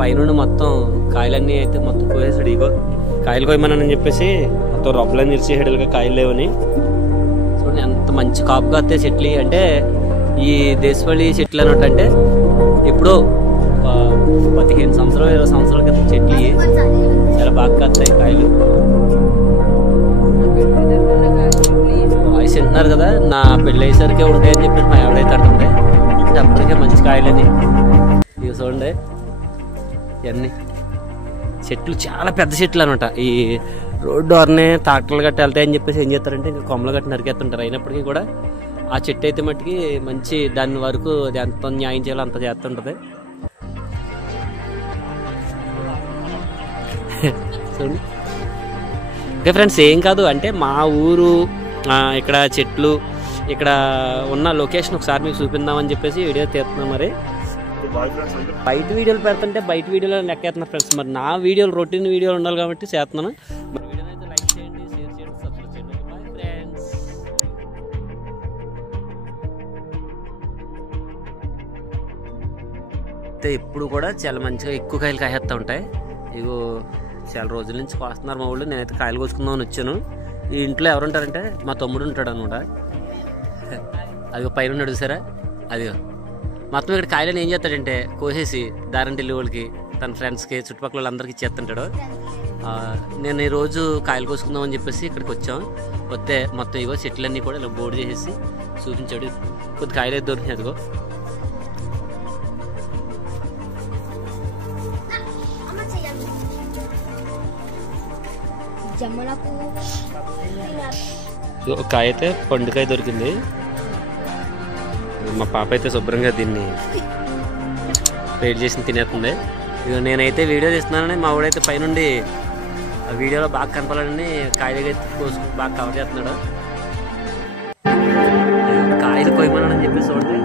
పైనుండి మొత్తం కాయలన్నీ అయితే మొత్తం కోసేసాడు. ఇగో కాయలు కోయమని చెప్పేసి మొత్తం రొబ్బలన్నీ ఇరిచేసాడుగా కాయలు లేవని. చూడండి ఎంత మంచి కాపుగా వస్తాయి చెట్లు. అంటే ఈ దేశవాళీ చెట్లు అన్నట్టు అంటే ఇప్పుడు 15 సంవత్సరాలు 20 సంవత్సరాల క్రితం చెట్లు చాలా బాగా వస్తాయి కాయలు. వాయిస్ వింటున్నారు కదా, నా పెళ్ళి అయ్యేసరికి ఉంటాయని చెప్పేసి మా ఎవడైతే అంటుంటే అప్పటికే మంచి కాయలని. ఇవి చూడండి ఇవన్నీ చెట్లు చాలా పెద్ద చెట్లు అనమాట. ఈ రోడ్డు వారిని ట్రాక్టర్లు గట్టి వెళ్తాయని చెప్పేసి ఏం చేస్తారంటే ఇంకా కొమ్మలు గట్టి నరికేస్తుంటారు. అయినప్పటికీ కూడా ఆ చెట్టు అయితే మట్టుకి మంచి దాని వరకు ఎంత న్యాయం చేయాలో అంత చేస్తుంటది. చూడండి ఓకే ఫ్రెండ్స్, ఏం కాదు అంటే మా ఊరు ఇక్కడ చెట్లు ఇక్కడ ఉన్న లొకేషన్ ఒకసారి మీకు చూపిందామని చెప్పేసి వీడియో తీస్తున్నాం. మరి బయట వీడియోలు పెడుతుంటే బయట వీడియోలో లెక్కేస్తున్నారు ఫ్రెండ్స్. మరి నా వీడియోలు రొటీన్ వీడియోలు ఉండాలి కాబట్టి చేస్తున్నాను. మరి వీడియోని అయితే లైక్ చేయండి, షేర్ చేయండి, సబ్స్క్రైబ్ చేయండి. Bye friends. అయితే ఇప్పుడు కూడా చాలా మంచిగా ఎక్కువ కాయలు కాయేస్తూ ఉంటాయి. ఇగో చాలా రోజుల నుంచి కోస్తున్నారు మా ఊళ్ళో. నేనైతే కాయలు కోసుకుందామని వచ్చాను. ఈ ఇంట్లో ఎవరుంటారంటే మా తమ్ముడు ఉంటాడు అనమాట. అదిగో పైన ఉన్నాడు చూసారా, అదిగో మొత్తం ఇక్కడ కాయలని ఏం చేస్తాడంటే కోసేసి దారంటి వెళ్ళే వాళ్ళకి, తన ఫ్రెండ్స్కి, చుట్టుపక్కల వాళ్ళందరికీ ఇచ్చేస్తుంటాడు. నేను ఈరోజు కాయలు కోసుకుందామని చెప్పేసి ఇక్కడికి వచ్చాం. వస్తే మొత్తం ఇగో చెట్లన్నీ కూడా ఇలా బోర్డు చేసేసి చూపించాడు. కొద్ది కాయలు అయితే దొరికినాయి. అదిగో కాయ అయితే పండుకాయ దొరికింది. మా పాప అయితే శుభ్రంగా దీన్ని వేడి చేసి తినేస్తుంది. ఇక నేనైతే వీడియో తీస్తున్నానని మా వాడైతే పైనుండి ఆ వీడియోలో బాగా కనపడాలని కాయలు కోసుకుని బాగా కవర్ చేస్తున్నాడు. కాయలు కోయమని చెప్పేసి చూడండి